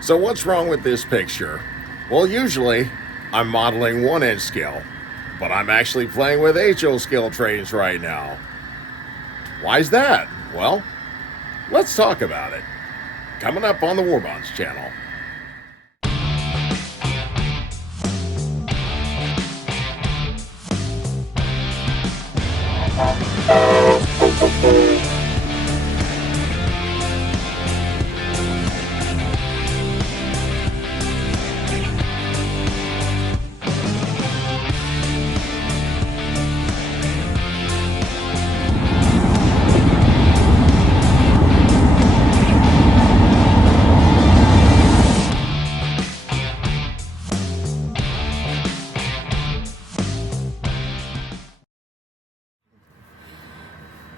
So what's wrong with this picture? Well, usually I'm modeling 1-inch scale, but I'm actually playing with HO scale trains right now. Why's that? Well, let's talk about it. Coming up on the Warbonds channel.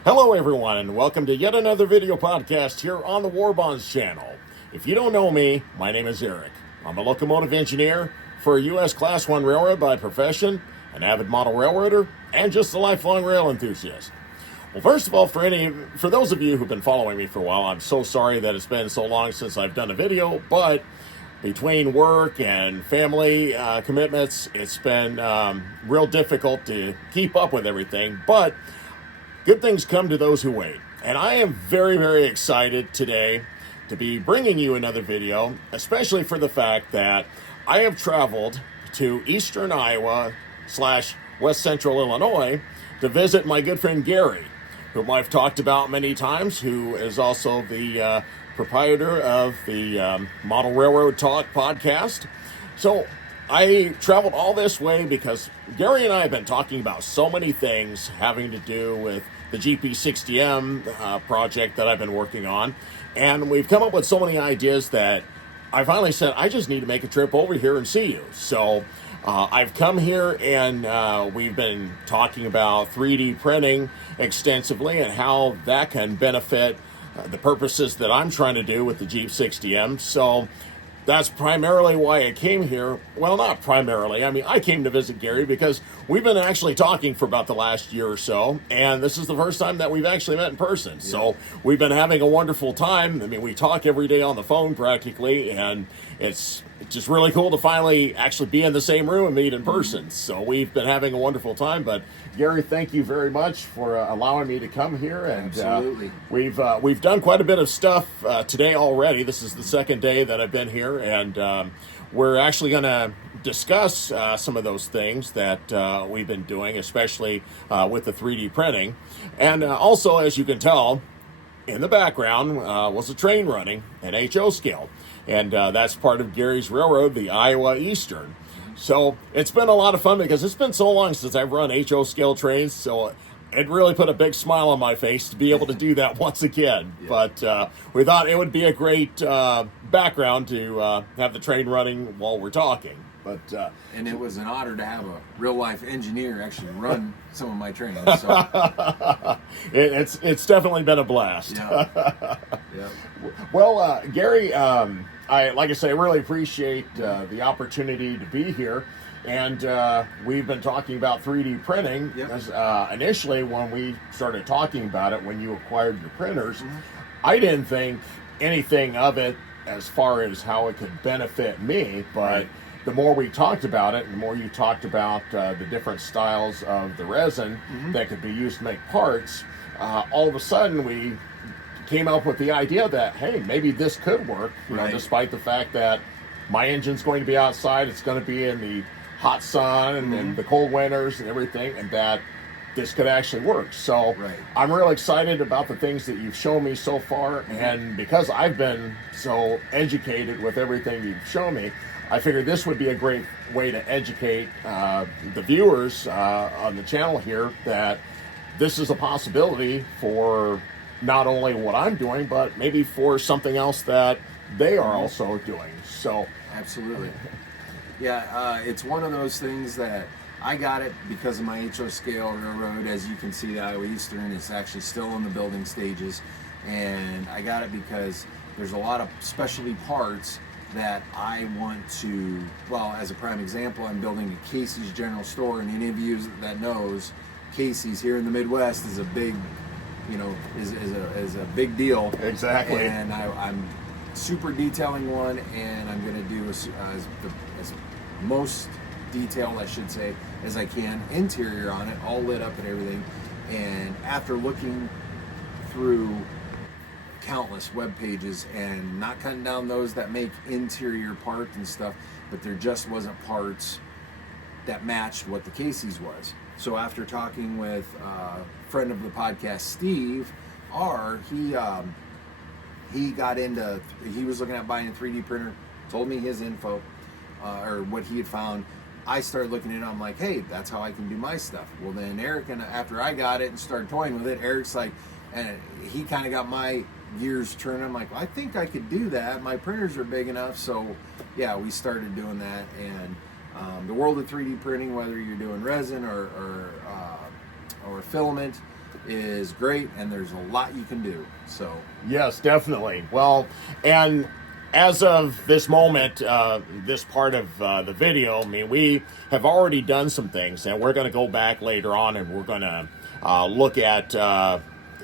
Hello everyone, and welcome to yet another video podcast here on the Warbonds channel. If you don't know me, my name is Eric. I'm a locomotive engineer for a U.S. Class 1 railroad by profession, an avid model railroader, and just a lifelong rail enthusiast. Well, first of all, for those of you who've been following me for a while, I'm so sorry that it's been so long since I've done a video, but between work and family commitments, it's been real difficult to keep up with everything, but good things come to those who wait. And I am very, very excited today to be bringing you another video, especially for the fact that I have traveled to eastern Iowa / west central Illinois to visit my good friend Gary, whom I've talked about many times, who is also the proprietor of the Model Railroad Talk podcast. So I traveled all this way because Gary and I have been talking about so many things having to do with the GP60M project that I've been working on. And we've come up with so many ideas that I finally said, I just need to make a trip over here and see you. So I've come here and we've been talking about 3D printing extensively and how that can benefit the purposes that I'm trying to do with the GP60M. So that's primarily why I came here. Well, not primarily. I mean, I came to visit Gary because we've been actually talking for about the last year or so, and this is the first time that we've actually met in person. Yeah. So we've been having a wonderful time. I mean, we talk every day on the phone practically, and it's just really cool to finally actually be in the same room and meet in person. So we've been having a wonderful time. But Gary, thank you very much for allowing me to come here. And absolutely, we've done quite a bit of stuff today already. This is the second day that I've been here, and we're actually going to discuss some of those things that we've been doing, especially with the 3D printing. And also, as you can tell, in the background was a train running at HO scale. And that's part of Gary's railroad, the Iowa Eastern. So it's been a lot of fun because it's been so long since I've run HO scale trains. So it really put a big smile on my face to be able to do that once again. Yeah. But we thought it would be a great background to have the train running while we're talking. But and it was an honor to have a real-life engineer actually run some of my trains. So. It's definitely been a blast. Yeah. Yeah. Well, Gary, I really appreciate the opportunity to be here. And we've been talking about 3D printing. Yep. Initially, when we started talking about it, when you acquired your printers, mm-hmm. I didn't think anything of it as far as how it could benefit me, but right. The more we talked about it, and the more you talked about the different styles of the resin mm-hmm. that could be used to make parts, all of a sudden we came up with the idea that, hey, maybe this could work, right. Despite the fact that my engine's going to be outside, it's going to be in the hot sun and, mm-hmm. and the cold winters and everything, and that this could actually work. So right. I'm real excited about the things that you've shown me so far, mm-hmm. and because I've been so educated with everything you've shown me, I figured this would be a great way to educate the viewers on the channel here that this is a possibility for not only what I'm doing, but maybe for something else that they are also doing. So absolutely. Yeah, it's one of those things that I got it because of my HO scale railroad. As you can see, the Iowa Eastern is actually still in the building stages, and I got it because there's a lot of specialty parts that I want to, well, as a prime example, I'm building a Casey's General Store, and any of you that knows, Casey's here in the Midwest is a big, is a big deal. Exactly. And I'm super detailing one, and I'm going to do as most detail, I should say, as I can, interior on it, all lit up and everything. And after looking through countless web pages and not cutting down those that make interior parts and stuff, but there just wasn't parts that matched what the Casey's was. So after talking with a friend of the podcast, Steve R, he was looking at buying a 3D printer, told me his info, or what he had found. I started looking at it, I'm like, hey, that's how I can do my stuff. Well, then Eric, and after I got it and started toying with it, Eric's like, and he kind of got my gears turning. I'm like, well, I think I could do that. My printers are big enough. So yeah, we started doing that. And the world of 3D printing, whether you're doing resin or filament, is great, and there's a lot you can do. So yes, definitely. Well, and as of this moment, this part of the video, I mean, we have already done some things, and we're going to go back later on, and we're going to look at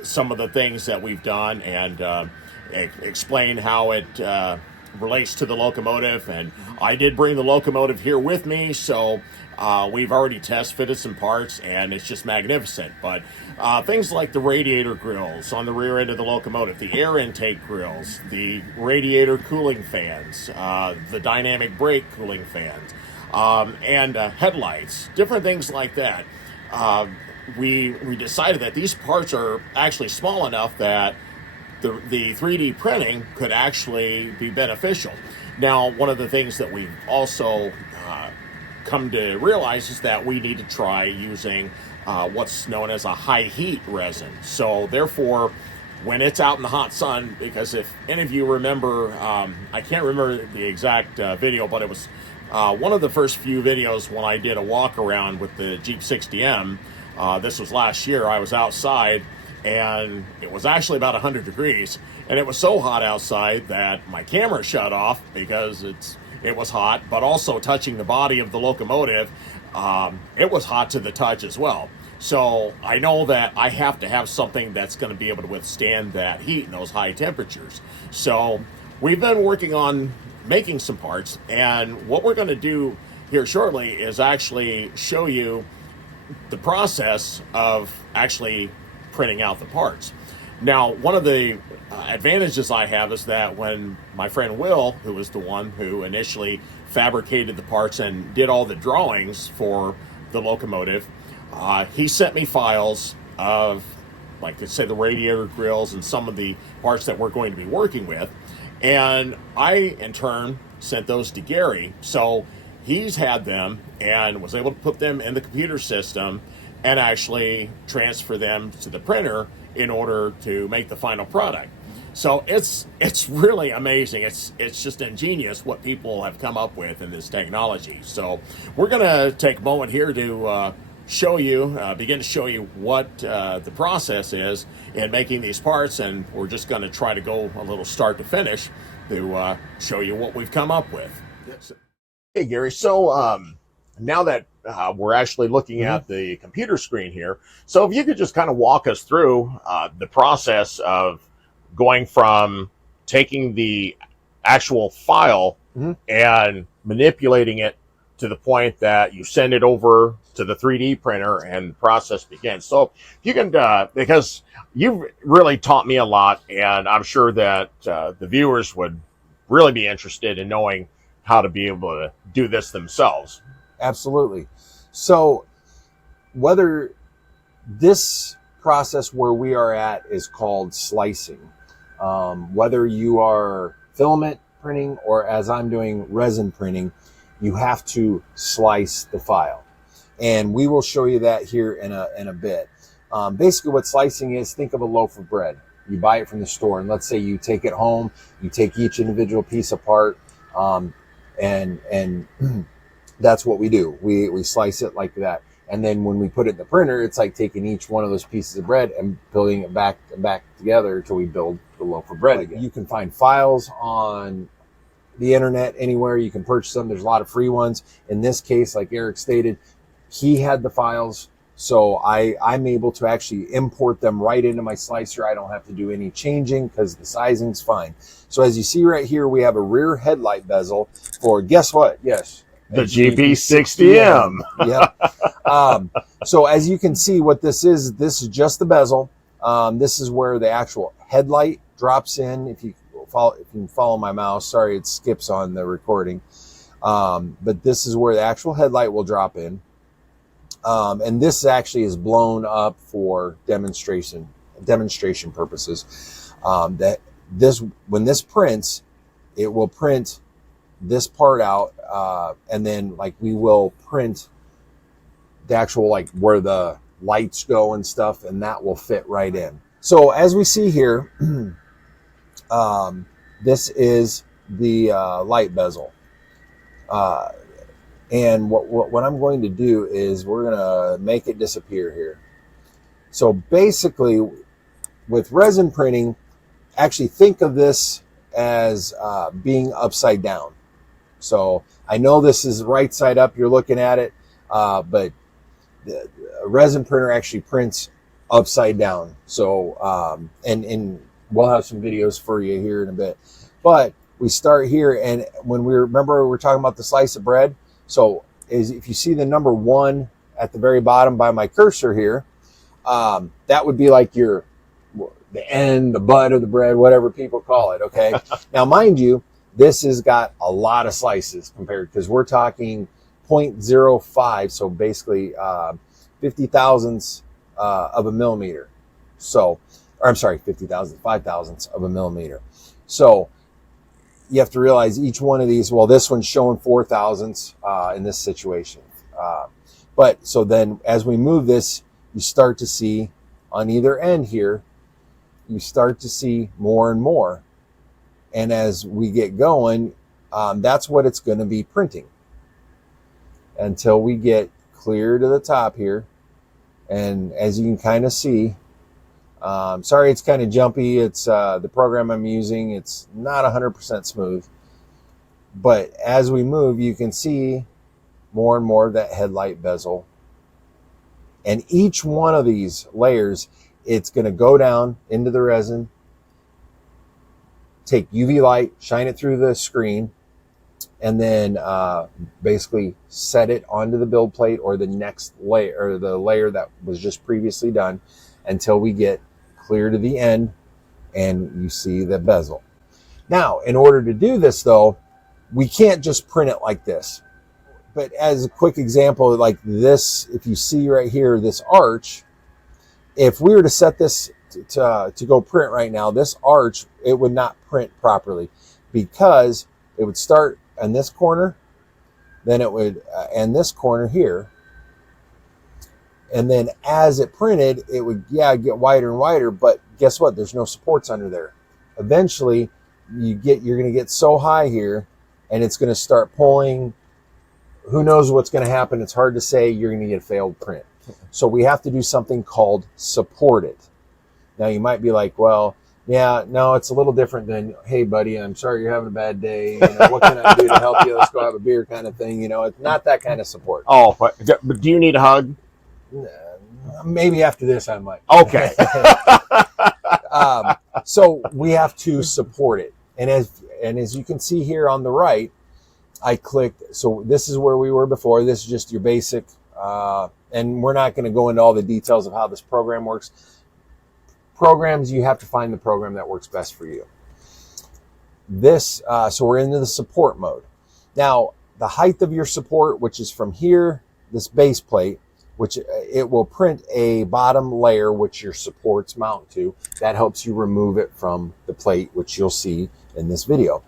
some of the things that we've done and explain how it relates to the Locomotive. And I did bring the Locomotive here with me, so we've already test fitted some parts, and it's just magnificent. But things like the radiator grills on the rear end of the Locomotive, the air intake grills, the radiator cooling fans, the dynamic brake cooling fans, and headlights, different things like that. We decided that these parts are actually small enough that the 3D printing could actually be beneficial. Now, one of the things that we've also come to realize is that we need to try using what's known as a high heat resin. So therefore, when it's out in the hot sun, because if any of you remember, I can't remember the exact video, but it was one of the first few videos when I did a walk around with the GP60M. This was last year. I was outside, and it was actually about 100 degrees, and it was so hot outside that my camera shut off because it was hot, but also touching the body of the Locomotive, it was hot to the touch as well. So I know that I have to have something that's going to be able to withstand that heat and those high temperatures. So we've been working on making some parts, and what we're going to do here shortly is actually show you the process of actually printing out the parts. Now, one of the advantages I have is that when my friend Will, who was the one who initially fabricated the parts and did all the drawings for the Locomotive, he sent me files of, like I say, the radiator grills and some of the parts that we're going to be working with. And I, in turn, sent those to Gary. So he's had them and was able to put them in the computer system and actually transfer them to the printer in order to make the final product. So it's really amazing. It's just ingenious what people have come up with in this technology. So we're going to take a moment here to show you, begin to show you what the process is in making these parts, and we're just going to try to go a little start to finish to show you what we've come up with. Yes. Hey, Gary. So now that we're actually looking at the computer screen here, so if you could just kind of walk us through the process of going from taking the actual file and manipulating it to the point that you send it over to the 3D printer and the process begins. So if you can, because you've really taught me a lot, and I'm sure that the viewers would really be interested in knowing how to be able to do this themselves. Absolutely. So whether this process where we are at is called slicing, whether you are filament printing or, as I'm doing, resin printing, you have to slice the file. And we will show you that here in a bit. Basically what slicing is, think of a loaf of bread. You buy it from the store, and let's say you take it home, you take each individual piece apart, and that's what we do. We slice it like that. And then when we put it in the printer, it's like taking each one of those pieces of bread and building it back together until we build the loaf of bread again. You can find files on the internet anywhere. You can purchase them. There's a lot of free ones. In this case, like Eric stated, he had the files So I'm able to actually import them right into my slicer. I don't have to do any changing because the sizing's fine. So as you see right here, we have a rear headlight bezel for, guess what? Yes. The GP60M. Yep. So as you can see what this is just the bezel. This is where the actual headlight drops in. If you follow my mouse, sorry, it skips on the recording. But this is where the actual headlight will drop in. And this actually is blown up for demonstration purposes. When this prints, it will print this part out, and then like we will print the actual like where the lights go and stuff, and that will fit right in. So as we see here, this is the light bezel. And what I'm going to do is we're going to make it disappear here. So basically, with resin printing, actually think of this as being upside down. So I know this is right side up, you're looking at it, but the resin printer actually prints upside down. So, and we'll have some videos for you here in a bit. But we start here, and when we're talking about the slice of bread. So if you see the number 1 at the very bottom by my cursor here, that would be like the end, the butt of the bread, whatever people call it, okay? Now, mind you, this has got a lot of slices compared, because we're talking 0.05, so basically 50 thousandths of a millimeter. So, or I'm sorry, 50 thousandths, 5 thousandths of a millimeter. So you have to realize each one of these, well, this one's showing 4 thousandths in this situation. But so then as we move this, you start to see on either end here, you start to see more and more. And as we get going, that's what it's going to be printing until we get clear to the top here. And as you can kind of see, sorry, it's kind of jumpy. It's the program I'm using. It's not 100% smooth. But as we move, you can see more and more of that headlight bezel. And each one of these layers, it's going to go down into the resin, take UV light, shine it through the screen, and then basically set it onto the build plate or the next layer, or the layer that was just previously done, until we get clear to the end and you see the bezel. Now, in order to do this though, we can't just print it like this. But as a quick example, like this, if you see right here, this arch, if we were to set this to go print right now, this arch, it would not print properly, because it would start in this corner, then it would end this corner here. And then as it printed, it would, get wider and wider, but guess what? There's no supports under there. Eventually, you're going to get so high here, and it's going to start pulling. Who knows what's going to happen? It's hard to say. You're going to get a failed print. So we have to do something called support it. Now, you might be like, well, yeah, no, it's a little different than, hey, buddy, I'm sorry you're having a bad day. You know, what can I do to help you? Let's go have a beer kind of thing. You know, it's not that kind of support. Oh, but do you need a hug? Maybe after this, I might. Okay. So we have to support it. And as you can see here on the right, I clicked. So this is where we were before. This is just your basic, and we're not going to go into all the details of how this program works. Programs, you have to find the program that works best for you. This, so we're into the support mode. Now, the height of your support, which is from here, this base plate, which it will print a bottom layer, which your supports mount to. That helps you remove it from the plate, which you'll see in this video.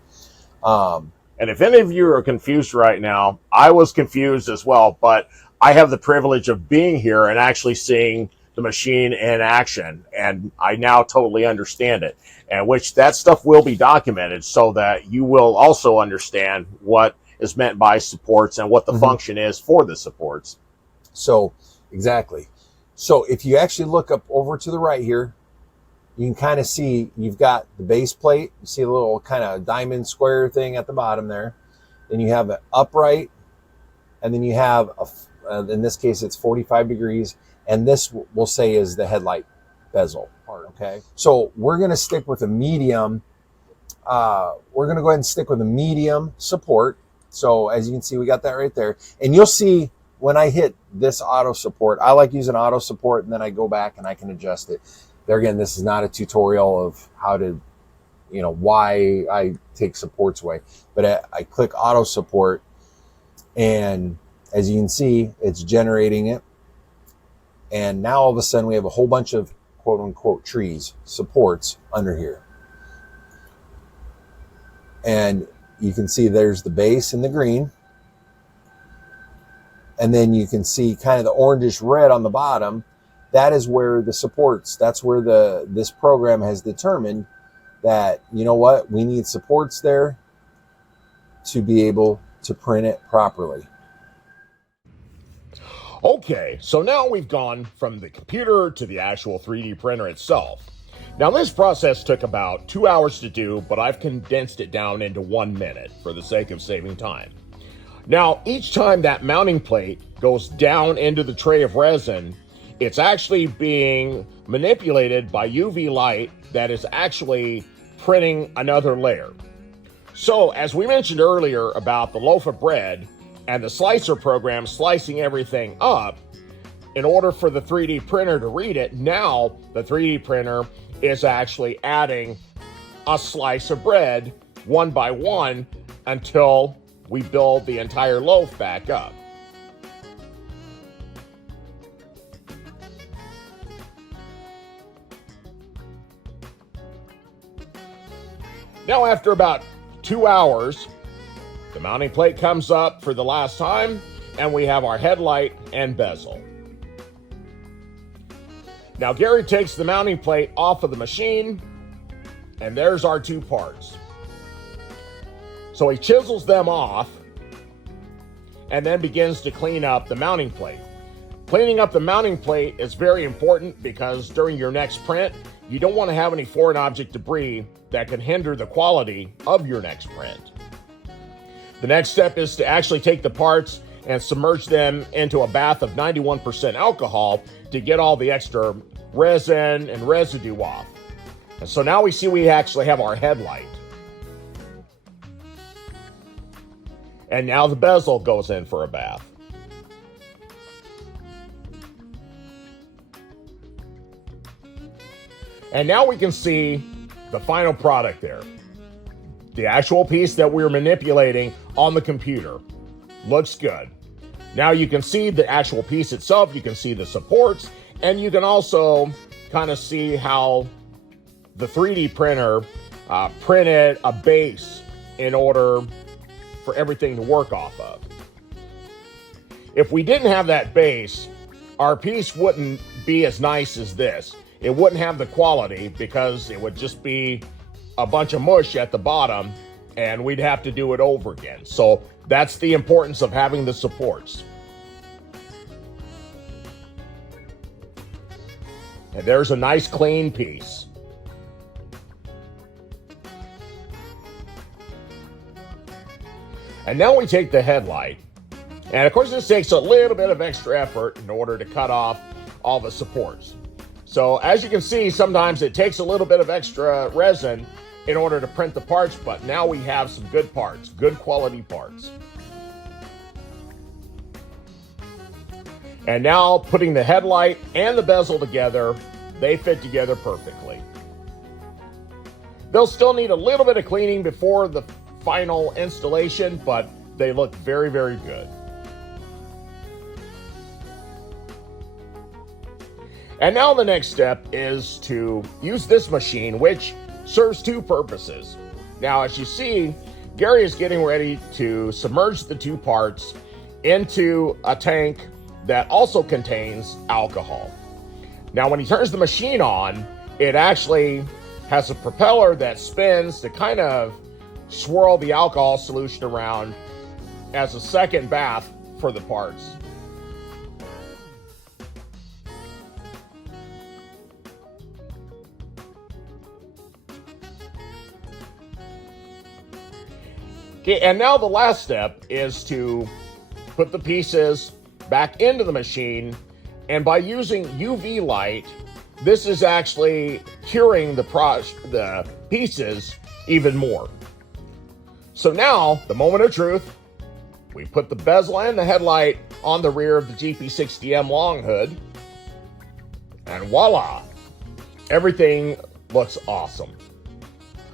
And if any of you are confused right now, I was confused as well, but I have the privilege of being here and actually seeing the machine in action, and I now totally understand it, and which that stuff will be documented so that you will also understand what is meant by supports and what the function is for the supports. So, exactly. So if you actually look up over to the right here, you can kind of see you've got the base plate. You see a little kind of diamond square thing at the bottom there. Then you have an upright, and then you have, in this case, it's 45 degrees, and this we'll say is the headlight bezel part. Okay, so we're going to stick with a medium. We're going to go ahead and stick with a medium support. So as you can see, we got that right there, and you'll see when I hit this auto support, I like using auto support, and then I go back and I can adjust it. There again, this is not a tutorial of how to, why I take supports away, but I click auto support, and as you can see, it's generating it. And now all of a sudden we have a whole bunch of quote unquote trees, supports under here. And you can see there's the base in the green. And then you can see kind of the orangish red on the bottom. That is where the supports, that's where this program has determined that, you know what, we need supports there to be able to print it properly. Okay, so now we've gone from the computer to the actual 3D printer itself. Now this process took about 2 hours to do, but I've condensed it down into 1 minute for the sake of saving time. Now, each time that mounting plate goes down into the tray of resin, it's actually being manipulated by UV light that is actually printing another layer. So, as we mentioned earlier about the loaf of bread and the slicer program slicing everything up, in order for the 3D printer to read it, now the 3D printer is actually adding a slice of bread one by one until we build the entire loaf back up. Now, after about 2 hours, the mounting plate comes up for the last time, and we have our headlight and bezel. Now, Gary takes the mounting plate off of the machine, and there's our two parts. So he chisels them off and then begins to clean up the mounting plate. Cleaning up the mounting plate is very important because during your next print, you don't want to have any foreign object debris that can hinder the quality of your next print. The next step is to actually take the parts and submerge them into a bath of 91% alcohol to get all the extra resin and residue off. And so now we actually have our headlight. And now the bezel goes in for a bath. And now we can see the final product there. The actual piece that we're manipulating on the computer. Looks good. Now you can see the actual piece itself, you can see the supports, and you can also kind of see how the 3D printer printed a base in order for everything to work off of. If we didn't have that base, our piece wouldn't be as nice as this. It wouldn't have the quality because it would just be a bunch of mush at the bottom and we'd have to do it over again. So that's the importance of having the supports. And there's a nice clean piece. And now we take the headlight. And of course this takes a little bit of extra effort in order to cut off all the supports. So as you can see, sometimes it takes a little bit of extra resin in order to print the parts, but now we have some good parts, good quality parts. And now putting the headlight and the bezel together, they fit together perfectly. They'll still need a little bit of cleaning before the final installation, but they look very, very good. And now the next step is to use this machine, which serves two purposes. Now, as you see, Gary is getting ready to submerge the two parts into a tank that also contains alcohol. Now, when he turns the machine on, it actually has a propeller that spins to kind of swirl the alcohol solution around as a second bath for the parts. Okay, and now the last step is to put the pieces back into the machine And by using UV light, this is actually curing the pieces even more. So now, the moment of truth, we put the bezel and the headlight on the rear of the GP60M long hood, and voila, everything looks awesome.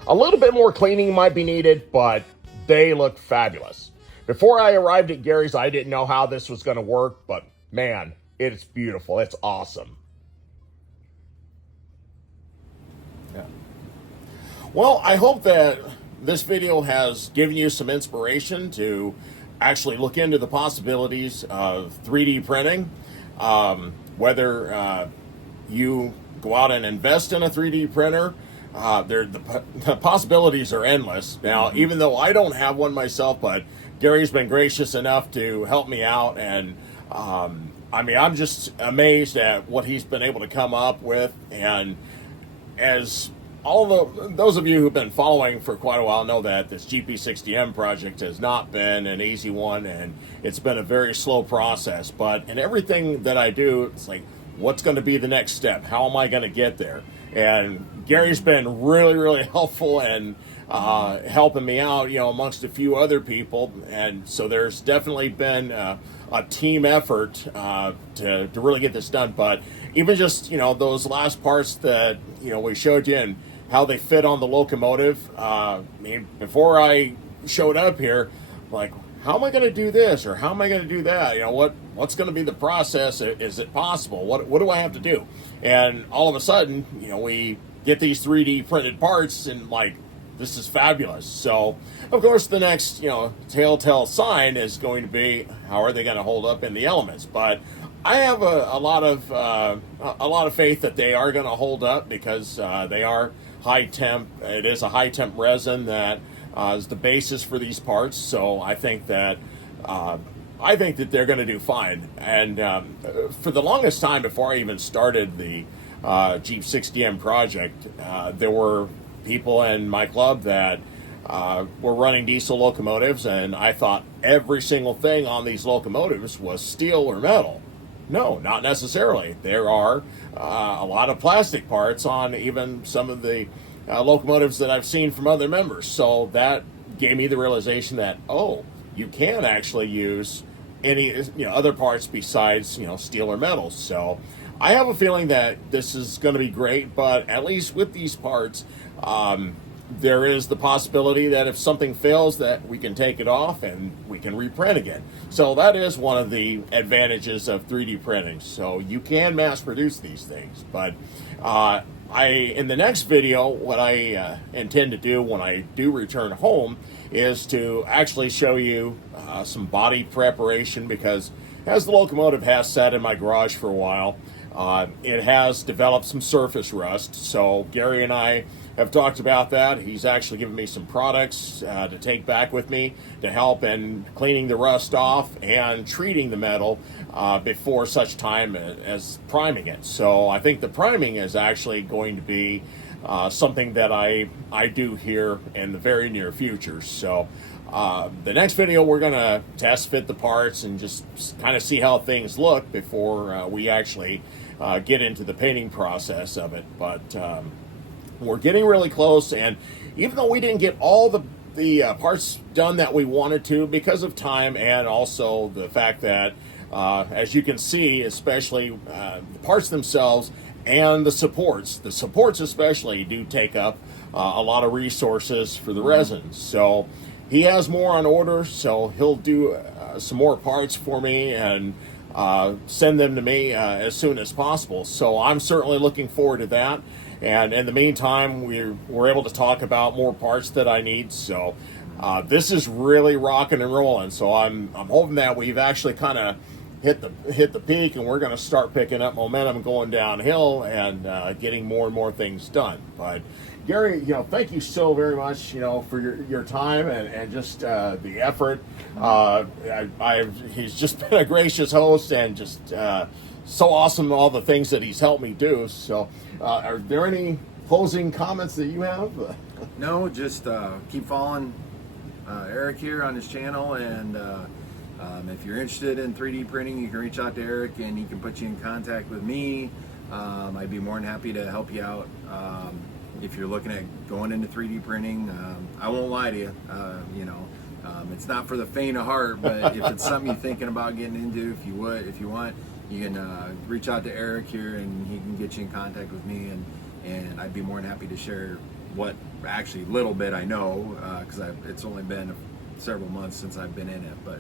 A little bit more cleaning might be needed, but they look fabulous. Before I arrived at Gary's, I didn't know how this was going to work, but man, it's beautiful. It's awesome. Yeah. Well, I hope that this video has given you some inspiration to actually look into the possibilities of 3D printing. Whether you go out and invest in a 3D printer, the possibilities are endless. Now, even though I don't have one myself, but Gary's been gracious enough to help me out, and I mean, I'm just amazed at what he's been able to come up with. And as those of you who've been following for quite a while know that this GP60M project has not been an easy one, and it's been a very slow process. But in everything that I do, it's like, what's going to be the next step? How am I going to get there? And Gary's been really, really helpful and helping me out, you know, amongst a few other people. And so there's definitely been a team effort to really get this done. But even just, you know, those last parts that, you know, we showed you and how they fit on the locomotive. I mean, before I showed up here, like, how am I going to do this, or how am I going to do that? You know, what's going to be the process? Is it possible? What do I have to do? And all of a sudden, you know, we get these 3D printed parts, and like, this is fabulous. So, of course, the next, you know, telltale sign is going to be, how are they going to hold up in the elements? But I have a lot of faith that they are going to hold up, because they are high temp. It is a high temp resin that is the basis for these parts. So I think that they're going to do fine. And for the longest time, before I even started the GP60M project, there were people in my club that were running diesel locomotives, and I thought every single thing on these locomotives was steel or metal. No, not necessarily. There are a lot of plastic parts on even some of the locomotives that I've seen from other members. So that gave me the realization that, oh, you can actually use any, you know, other parts besides, you know, steel or metal. So I have a feeling that this is going to be great, but at least with these parts, there is the possibility that if something fails, that we can take it off and we can reprint again. So that is one of the advantages of 3D printing. So you can mass produce these things. But in the next video, what I intend to do when I do return home is to actually show you some body preparation, because as the locomotive has sat in my garage for a while, it has developed some surface rust. So Gary and I have talked about that. He's actually given me some products to take back with me to help in cleaning the rust off and treating the metal before such time as priming it. So I think the priming is actually going to be something that I do here in the very near future. So the next video, we're going to test fit the parts and just kind of see how things look before we actually get into the painting process of it. But we're getting really close, and even though we didn't get all the parts done that we wanted to because of time, and also the fact that, as you can see, especially the parts themselves and the supports especially do take up a lot of resources for the resin. So he has more on order, so he'll do some more parts for me and send them to me as soon as possible. So I'm certainly looking forward to that. And in the meantime, we're able to talk about more parts that I need. So this is really rocking and rolling. So I'm hoping that we've actually kind of hit the peak, and we're going to start picking up momentum going downhill and getting more and more things done. But Gary, you know, thank you so very much, you know, for your time and just the effort. He's just been a gracious host, and just so awesome, all the things that he's helped me do. So are there any closing comments that you have? No, just keep following Eric here on his channel, and If you're interested in 3D printing, you can reach out to Eric and he can put you in contact with me. I'd be more than happy to help you out. If you're looking at going into 3D printing, I won't lie to you, it's not for the faint of heart, but if it's something you're thinking about getting into, if you want, you can reach out to Eric here and he can get you in contact with me, and I'd be more than happy to share what actually little bit I know, because it's only been several months since I've been in it. But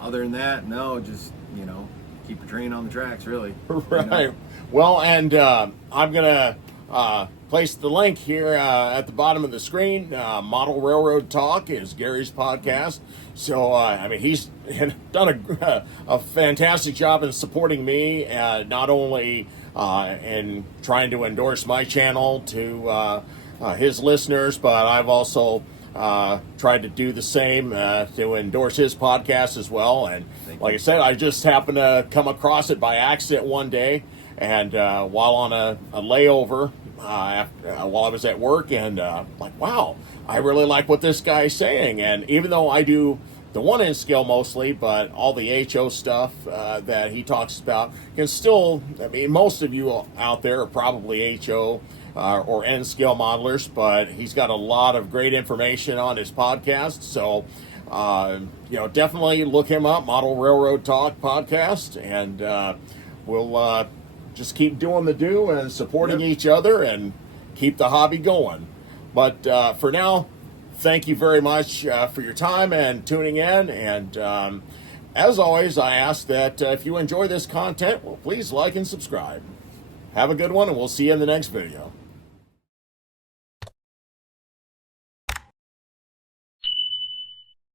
other than that, no, just keep your train on the tracks, really. Right. Well, and I'm gonna place the link here at the bottom of the screen. Model Railroad Talk is Gary's podcast. So, he's done a fantastic job in supporting me, not only in trying to endorse my channel to his listeners, but I've also tried to do the same to endorse his podcast as well. And like I said, I just happened to come across it by accident one day, and while on a layover, while I was at work, and wow, I really like what this guy's saying. And even though I do the 1-inch scale mostly, but all the HO stuff that he talks about can still, most of you out there are probably HO or N scale modelers, but he's got a lot of great information on his podcast. So, definitely look him up, Model Railroad Talk podcast, and we'll just keep doing the do and supporting each other and keep the hobby going. But for now, thank you very much for your time and tuning in. And as always, I ask that if you enjoy this content, well, please like and subscribe. Have a good one, and we'll see you in the next video.